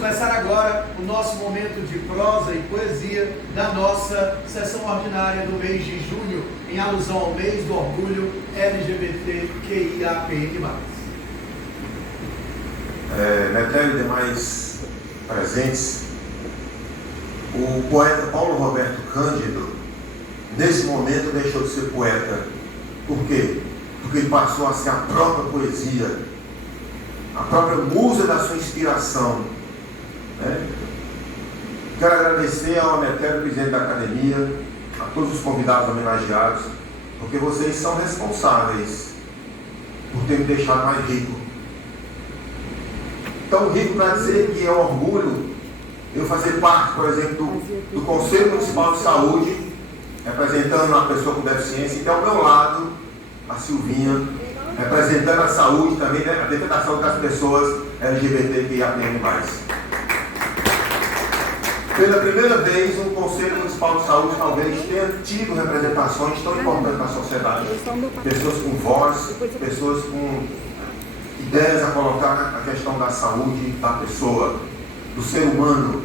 começar agora o nosso momento de prosa e poesia da nossa sessão ordinária do mês de junho, em alusão ao mês do orgulho LGBTQIAPN+. Metério e demais presentes, o poeta Paulo Roberto Cândido, nesse momento, deixou de ser poeta. Por quê? Porque ele passou a ser a própria poesia, a própria musa da sua inspiração. Quero agradecer ao Metério, presidente da academia, a todos os convidados homenageados, porque vocês são responsáveis por ter me deixado mais rico. Tão rico para dizer que é um orgulho eu fazer parte, por exemplo, do Conselho Municipal de Saúde, representando uma pessoa com deficiência, e ao meu lado, a Silvinha, representando a saúde também, a defesa da saúde das pessoas LGBTQIAPN+. Pela primeira vez, um Conselho Municipal de Saúde talvez tenha tido representações tão importantes na sociedade. Pessoas com voz, pessoas com ideias a colocar a questão da saúde da pessoa, do ser humano.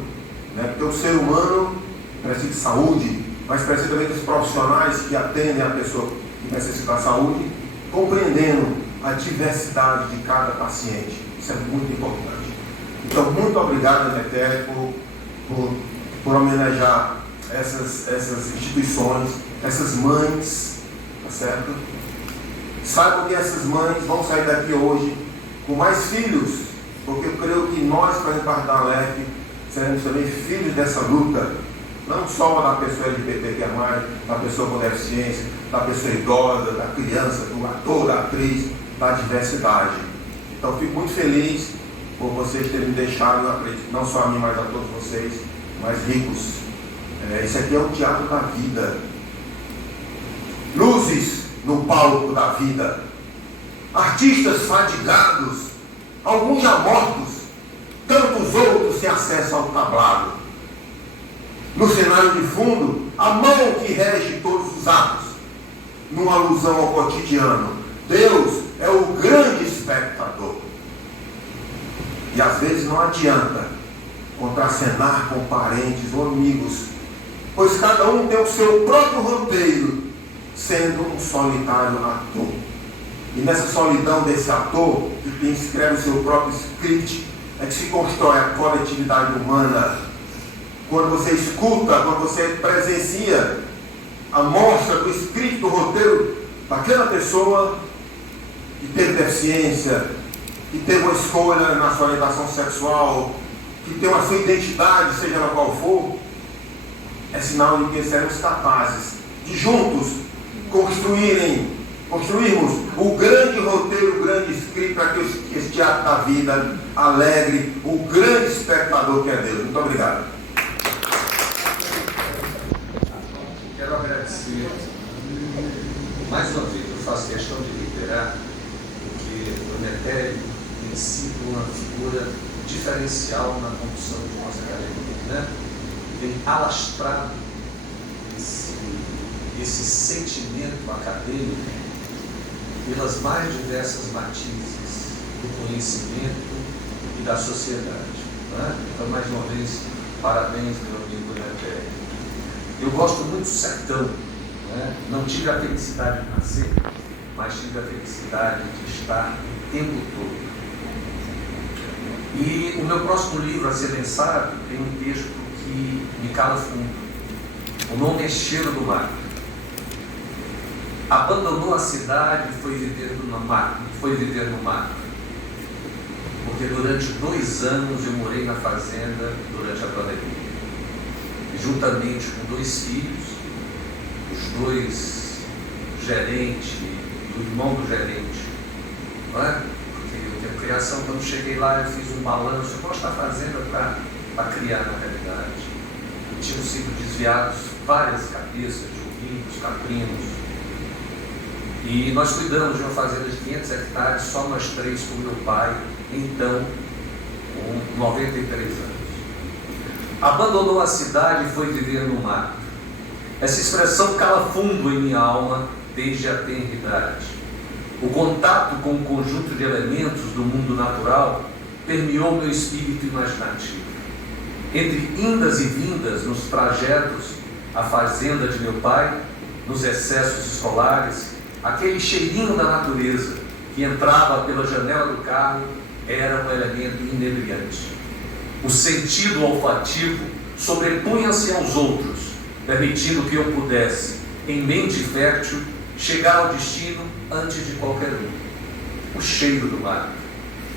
Porque o ser humano precisa de saúde, mas precisa também dos profissionais que atendem a pessoa que necessita da saúde, compreendendo a diversidade de cada paciente. Isso é muito importante. Então, muito obrigado, Metério, por homenagear essas instituições, essas mães, tá certo? Saibam que essas mães vão sair daqui hoje com mais filhos, porque eu creio que nós, fazendo parte da ALERC, seremos também filhos dessa luta, não só da pessoa LGBTQIA+, da pessoa com deficiência, da pessoa idosa, da criança, do ator, da atriz, da diversidade. Então, fico muito feliz por vocês terem me deixado, eu acredito, não só a mim, mas a todos vocês, mais ricos. Esse aqui é o teatro da vida. Luzes no palco da vida. Artistas fadigados, alguns já mortos, tantos outros sem acesso ao tablado. No cenário de fundo, a mão que rege todos os atos, numa alusão ao cotidiano. Deus é o grande espectador. E às vezes não adianta contracenar com parentes ou amigos, pois cada um tem o seu próprio roteiro, sendo um solitário ator. E nessa solidão desse ator, que escreve o seu próprio script, é que se constrói a coletividade humana. Quando você escuta, quando você presencia a mostra do script, do roteiro daquela pessoa que teve deficiência, que teve uma escolha na sua orientação sexual, que tem uma sua identidade, seja ela qual for, é sinal de que seremos capazes de juntos construirmos o grande roteiro, o grande script para que esse teatro da vida alegre o grande espectador que é Deus. Muito obrigado. Quero agradecer mais uma vez, eu faço questão de reiterar que o Metério tem sido uma figura diferencial na condução de nossa academia, Tem alastrado esse sentimento acadêmico pelas mais diversas matizes do conhecimento e da sociedade. Então, mais uma vez, parabéns, meu amigo Metério. Eu gosto muito do sertão. Não tive a felicidade de nascer, mas tive a felicidade de estar o tempo todo. E o meu próximo livro a ser lançado tem um texto que me cala fundo. O nome é Cheiro do Mar. Abandonou a cidade e foi viver no mar. Porque durante 2 anos eu morei na fazenda durante a pandemia. E juntamente com 2 filhos, os 2 gerentes, o irmão do gerente, porque eu tenho criação, quando cheguei lá eu fiz um balanço, eu gosto da fazenda para criar na realidade. E tinham sido desviados várias cabeças de ovinos, caprinos. E nós cuidamos de uma fazenda de 500 hectares, só nós 3 com meu pai, então, com 93 anos. Abandonou a cidade e foi viver no mar. Essa expressão cala fundo em minha alma desde a tenridade. O contato com o conjunto de elementos do mundo natural permeou meu espírito imaginativo. Entre indas e vindas nos trajetos à fazenda de meu pai, nos excessos escolares, aquele cheirinho da natureza que entrava pela janela do carro era um elemento inebriante. O sentido olfativo sobrepunha-se aos outros, permitindo que eu pudesse, em mente fértil, chegar ao destino antes de qualquer um. O cheiro do mato,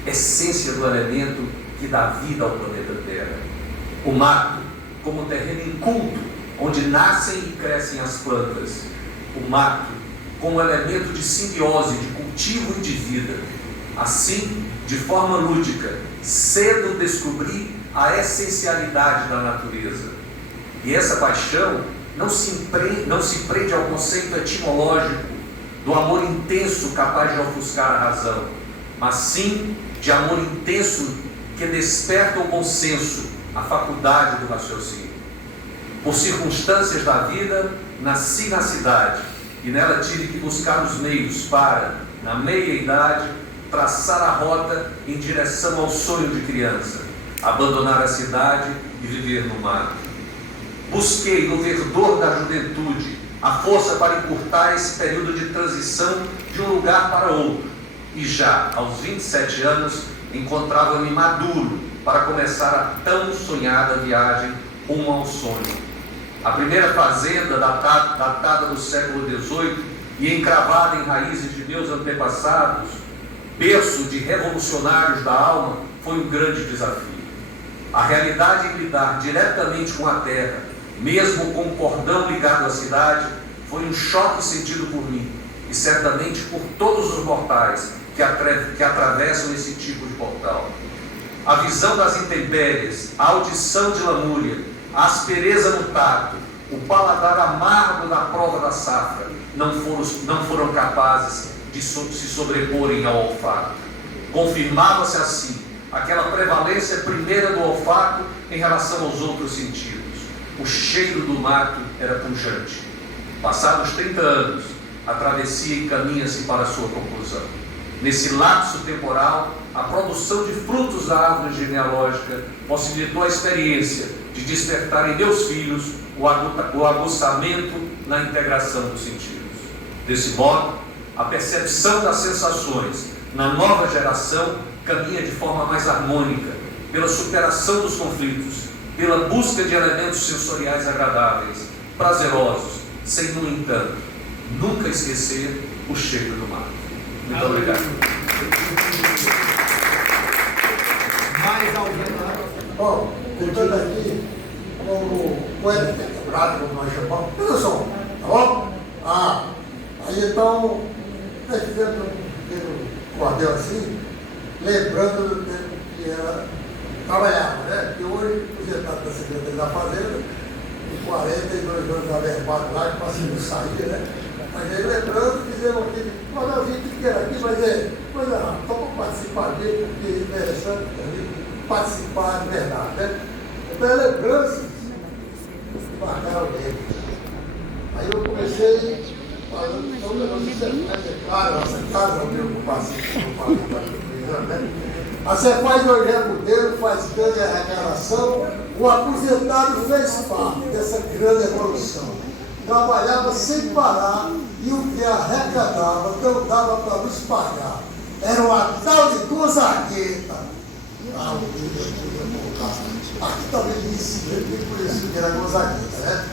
essência do elemento que dá vida ao planeta Terra. O mato como terreno inculto, onde nascem e crescem as plantas. O mato como elemento de simbiose, de cultivo e de vida. Assim, de forma lúdica, cedo descobri a essencialidade da natureza. E essa paixão não se prende ao conceito etimológico do amor intenso capaz de ofuscar a razão, mas sim de amor intenso que desperta o bom senso, a faculdade do raciocínio. Por circunstâncias da vida, nasci na cidade e nela tive que buscar os meios para, na meia-idade, traçar a rota em direção ao sonho de criança, abandonar a cidade e viver no mato. Busquei no verdor da juventude a força para encurtar esse período de transição de um lugar para outro, e já aos 27 anos encontrava-me maduro para começar a tão sonhada viagem rumo ao sonho. A primeira fazenda, datada do século XVIII e encravada em raízes de meus antepassados, berço de revolucionários da alma, foi um grande desafio. A realidade em lidar diretamente com a terra, mesmo com o cordão ligado à cidade, foi um choque sentido por mim e certamente por todos os mortais que atravessam esse tipo de portal. A visão das intempéries, a audição de lamúria, a aspereza no tato, o paladar amargo da prova da safra não foram capazes de se sobreporem ao olfato. Confirmava-se assim aquela prevalência primeira do olfato em relação aos outros sentidos. O cheiro do mato era pujante. Passados 30 anos, a travessia encaminha-se para a sua conclusão. Nesse lapso temporal, a produção de frutos da árvore genealógica possibilitou a experiência de despertar em meus filhos o aguçamento na integração dos sentidos. Desse modo, a percepção das sensações na nova geração caminha de forma mais harmônica, pela superação dos conflitos, pela busca de elementos sensoriais agradáveis, prazerosos, sem, no entanto, nunca esquecer o cheiro do mato. Muito obrigado. Mais alguém lá? Bom, voltando aqui, como poeta temporada, como nós chamamos, produção, tá bom? Aí então, nós fizemos um cordel assim, lembrando do tempo que ela trabalhava, né? Porque hoje, aposentado da Secretaria da Fazenda, com 42 anos averbado lá, que conseguiu sair, né? Mas aí lembrando, fizemos aquele cordelzinho pequeno aqui, mas é coisa rápida, só para participar dele, porque é interessante participar de verdade, né? Então é lembranças que marcaram dele. Aí eu comecei falando sobre a nossa claro, a nossa casa, onde eu passei, né? A Cefaz do Eugênio Monteiro faz grande arrecadação. O aposentado fez parte dessa grande evolução. Trabalhava sem parar e o que arrecadava não dava para nos pagar. Era uma tal de gozagueta. Aqui talvez me ensine por isso que era gozagueta, né?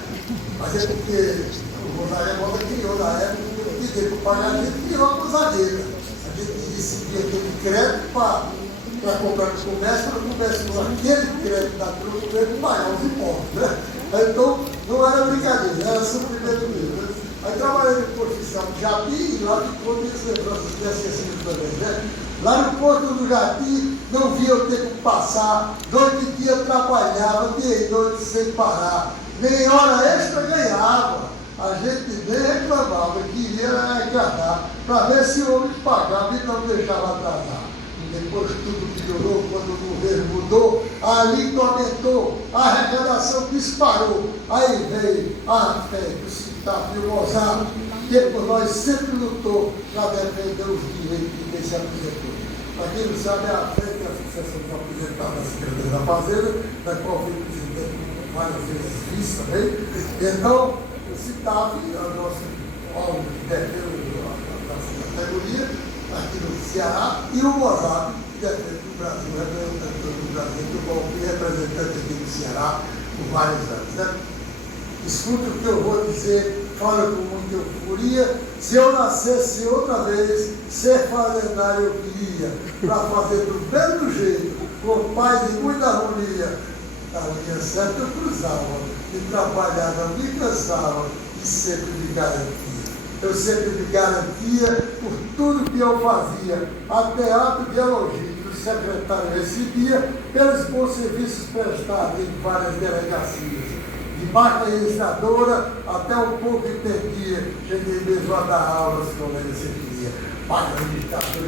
Mas é porque o gozagueta criou na época que teve para pagar, a gente criou a gozagueta. A gente recebia aquele crédito para comprar no comércio, para o comércio usar aquele crédito da truque para ele pagar os impostos, né? Então, não era brincadeira, era suprimento mesmo, né? Aí trabalhei no Porto Fiscal do Japi e lá ficou minhas lembranças esquecidas também, né? Lá no Porto do Japi, não via o tempo passar, noite e dia trabalhava, dia e noite sem parar, nem hora extra ganhava, a gente nem reclamava, queria agradar, para ver se o homem pagava e não deixava atrasar. Depois tudo piorou, quando o governo mudou, a alíquota aumentou, a arrecadação disparou. Aí veio a fé do sindicato e o Mozart, que por nós sempre lutou para defender os direitos de quem se apresentou. Para quem não sabe, a fé nós somos aposentados da Secretaria da Fazenda, da qual fui presidente várias vezes vice também. Então, o CITAF, o nosso órgão de defesa da categoria, aqui no Ceará, e o MOSAB, que defende o Brasil, representante do Brasil, que eu fui representante aqui do Ceará por vários anos. Né? Escuta o que eu vou dizer, fala com muita euforia. Se eu nascesse outra vez, ser fazendário eu queria, para fazer do mesmo jeito, com paz e muita harmonia. Na linha certa eu cruzava, e trabalhava, me cansava, e sempre de garantia. Eu sempre de garantia por tudo que eu fazia, até ato de elogio que o secretário recebia pelos bons serviços prestados em várias delegacias. De máquina registradora até um pouco entendia, cheguei mesmo a dar aulas como ele se queria. Máquina registradora,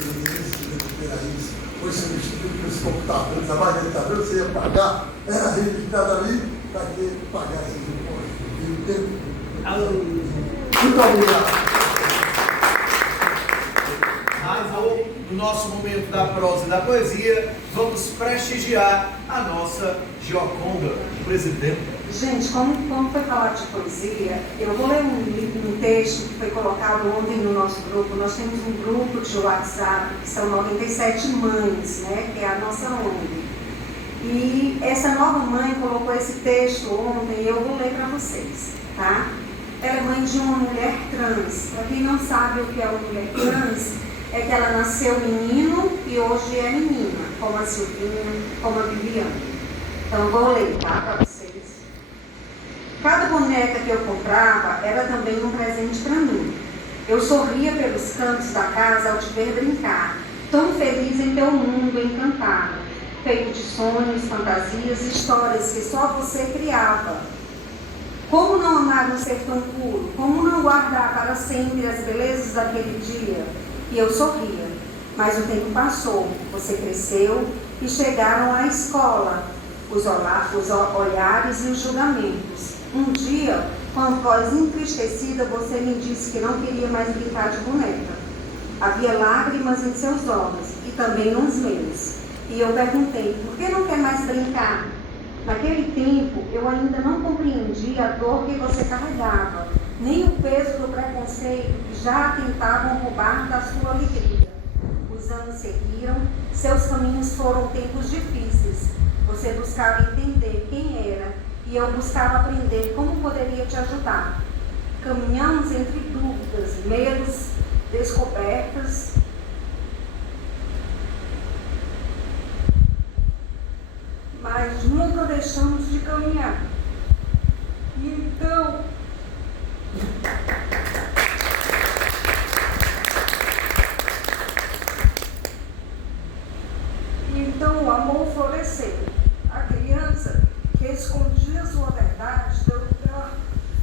isso, foi substituído pelos computadores, a máquina registradora você ia pagar, era registrada ali para que pagasse os impostos. Muito obrigado. No nosso momento da prosa e da poesia, vamos prestigiar a nossa Gioconda, presidenta. Gente, como foi falar de poesia, eu vou ler um texto que foi colocado ontem no nosso grupo. Nós temos um grupo de WhatsApp, que são 97 mães, né, que é a nossa ONG. E essa nova mãe colocou esse texto ontem e eu vou ler para vocês, tá? Ela é mãe de uma mulher trans. Para quem não sabe o que é uma mulher trans, é que ela nasceu menino e hoje é menina, como a Silvinha, como a Viviane. Então eu vou ler, tá, para vocês. Cada boneca que eu comprava era também um presente para mim. Eu sorria pelos cantos da casa ao te ver brincar, tão feliz em teu mundo encantado, feito de sonhos, fantasias e histórias que só você criava. Como não amar um ser tão puro? Como não guardar para sempre as belezas daquele dia? E eu sorria, mas o tempo passou, você cresceu e chegaram à escola, os olhares e os julgamentos. Um dia, com a voz entristecida, você me disse que não queria mais brincar de boneca. Havia lágrimas em seus olhos e também nos meus. E eu perguntei, por que não quer mais brincar? Naquele tempo, eu ainda não compreendia a dor que você carregava, nem o peso do preconceito que já tentavam roubar da sua alegria. Os anos seguiram, seus caminhos foram tempos difíceis. Você buscava entender quem era e eu buscava aprender como poderia te ajudar. Caminhamos entre dúvidas, medos, descobertas. Mas nunca deixamos de caminhar. E então o amor floresceu. A criança que escondia sua verdade deu lugar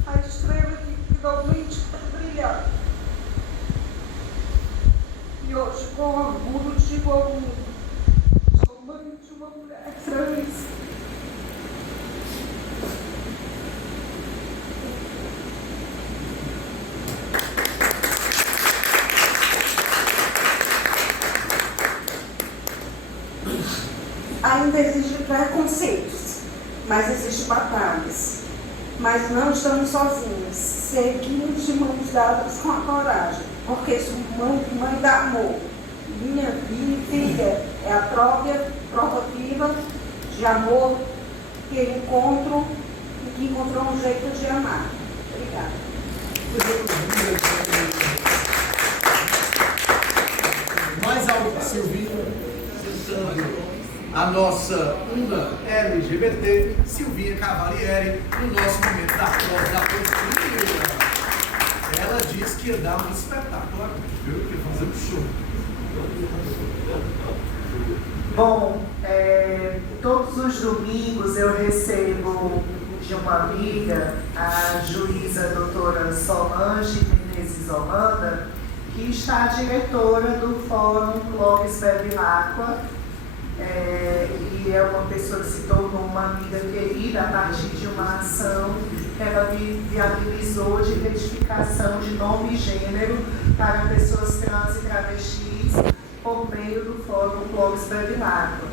à estrela que finalmente brilhar. E hoje, com orgulho, digo ao mundo, sou mãe de uma mulher trans. Ainda existem preconceitos, mas existem batalhas. Mas não estamos sozinhos. Seguimos de mãos dadas com a coragem, porque sou mãe da amor. Minha filha é a prova viva de amor que encontro e que encontrou um jeito de amar. Obrigada. Mais algo, Silvinha. A nossa una LGBT, Silvinha Cavalieri, no nosso momento da prosa da poesia. Ela disse que ia dar um espetáculo aqui, viu? Que ia fazer um show. Bom, todos os domingos eu recebo de uma amiga, a juíza doutora Solange Menezes Holanda, que está diretora do Fórum Clóvis Bevilacqua, e é uma pessoa que se tornou uma amiga querida a partir de uma ação que ela viabilizou de identificação de nome e gênero para pessoas trans e travestis por meio do Fórum Clóvis Bevilacqua.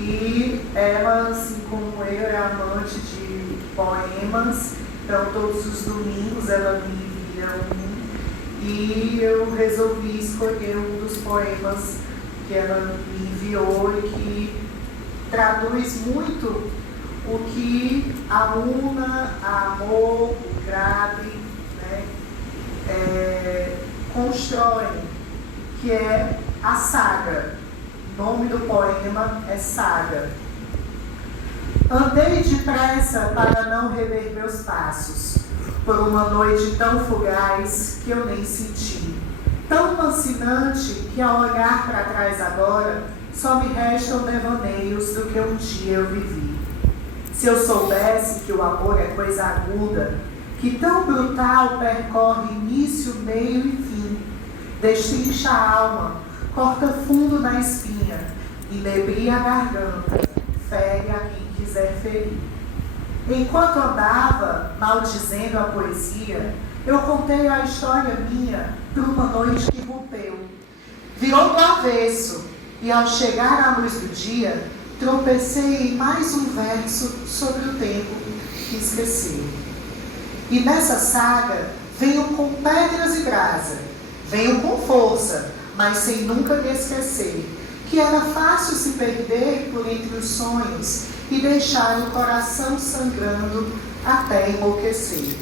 E ela, assim como eu, é amante de poemas, então todos os domingos ela me envia um, e eu resolvi escolher um dos poemas que ela me enviou e que traduz muito o que a Una, a Amor, o Grabe, né, constroem, que é a saga. O nome do poema é Saga. Andei depressa para não rever meus passos, por uma noite tão fugaz que eu nem senti, tão lancinante que ao olhar para trás agora, só me restam devaneios do que um dia eu vivi. Se eu soubesse que o amor é coisa aguda, que tão brutal percorre início, meio e fim, destrincha a alma, corta fundo na espinha, inebria a garganta, fere a quem quiser ferir. Enquanto andava, maldizendo a poesia, eu contei a história minha para uma noite que rompeu. Virou do avesso, e ao chegar à luz do dia, tropecei em mais um verso sobre o tempo que esqueceu. E nessa saga, venho com pedras e brasa, venho com força, mas sem nunca me esquecer, que era fácil se perder por entre os sonhos e deixar o coração sangrando até enlouquecer.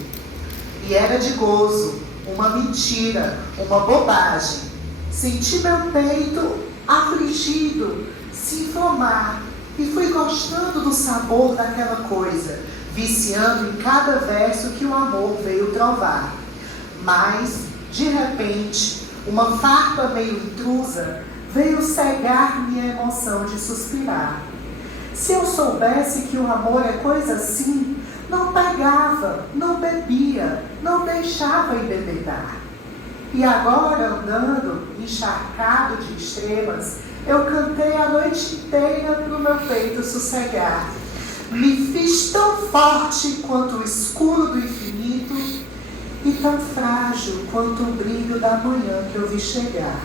E era de gozo, uma mentira, uma bobagem. Senti meu peito afligido, se inflamar, e fui gostando do sabor daquela coisa, viciando em cada verso que o amor veio trovar. Mas, de repente, uma farpa meio intrusa veio cegar minha emoção de suspirar. Se eu soubesse que o amor é coisa assim, não pegava, não bebia, não deixava embebedar. E agora, andando, encharcado de estrelas, eu cantei a noite inteira pro meu peito sossegar. Me fiz tão forte quanto o escuro do infinito e tão frágil quanto o brilho da manhã que eu vi chegar.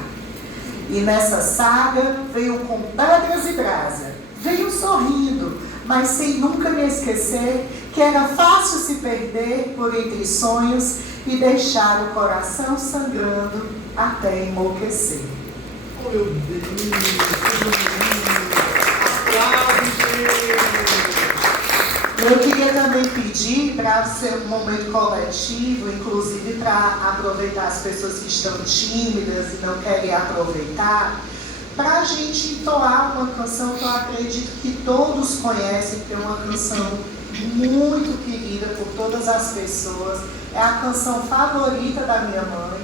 E nessa saga veio com pedras e brasa, veio sorrindo, mas sem nunca me esquecer que era fácil se perder por entre sonhos e deixar o coração sangrando até enlouquecer. Oh, meu Deus! Aplausos, Eu queria também pedir para ser um momento coletivo, inclusive para aproveitar as pessoas que estão tímidas e não querem aproveitar, para a gente entoar uma canção que eu acredito que todos conhecem, que é uma canção muito querida por todas as pessoas. É a canção favorita da minha mãe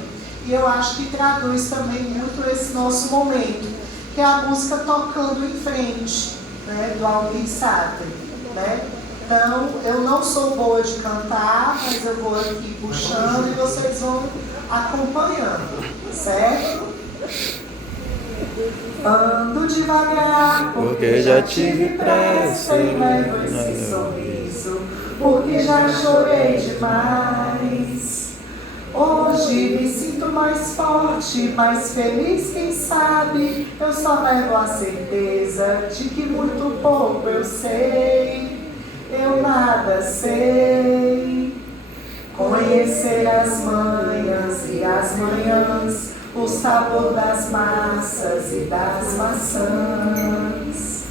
e eu acho que traduz também muito esse nosso momento, que é a música Tocando em Frente, né, do Almir Sater, né? Então, eu não sou boa de cantar, mas eu vou aqui puxando e vocês vão acompanhando, certo? Ando devagar, porque já tive pressa e levo esse sorriso, porque já chorei demais. Hoje me sinto mais forte, mais feliz, quem sabe. Eu só levo a certeza de que muito pouco eu sei. Eu nada sei. Conhecer as manhãs e as manhãs, o sabor das massas e das maçãs.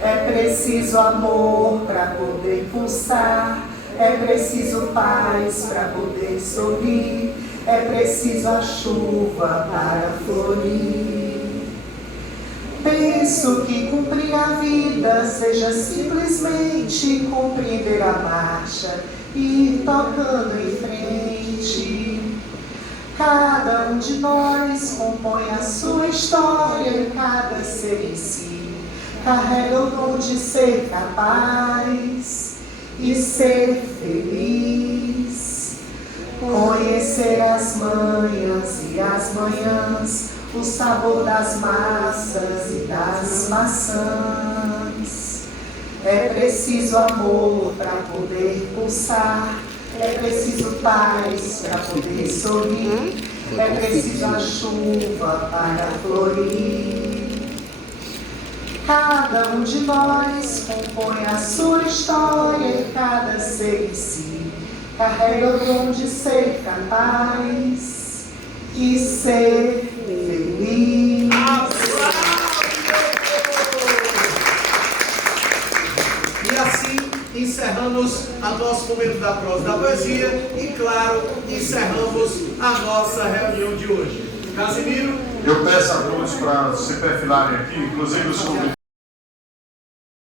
É preciso amor para poder pulsar, é preciso paz para poder sorrir, é preciso a chuva para florir. Penso que cumprir a vida seja simplesmente compreender a marcha e ir tocando em frente. Cada um de nós compõe a sua história e cada ser em si carrega o dom de ser capaz e ser feliz. Conhecer as manhãs e as manhãs, o sabor das massas e das maçãs. É preciso amor para poder pulsar, é preciso paz para poder sorrir, é preciso a chuva para florir. Cada um de nós compõe a sua história e cada ser em si carrega o dom de ser capaz e ser feliz. E assim encerramos o nosso momento da prosa da poesia e, claro, encerramos a nossa reunião de hoje. Casimiro? Eu peço a todos para se perfilarem aqui, inclusive os convidados.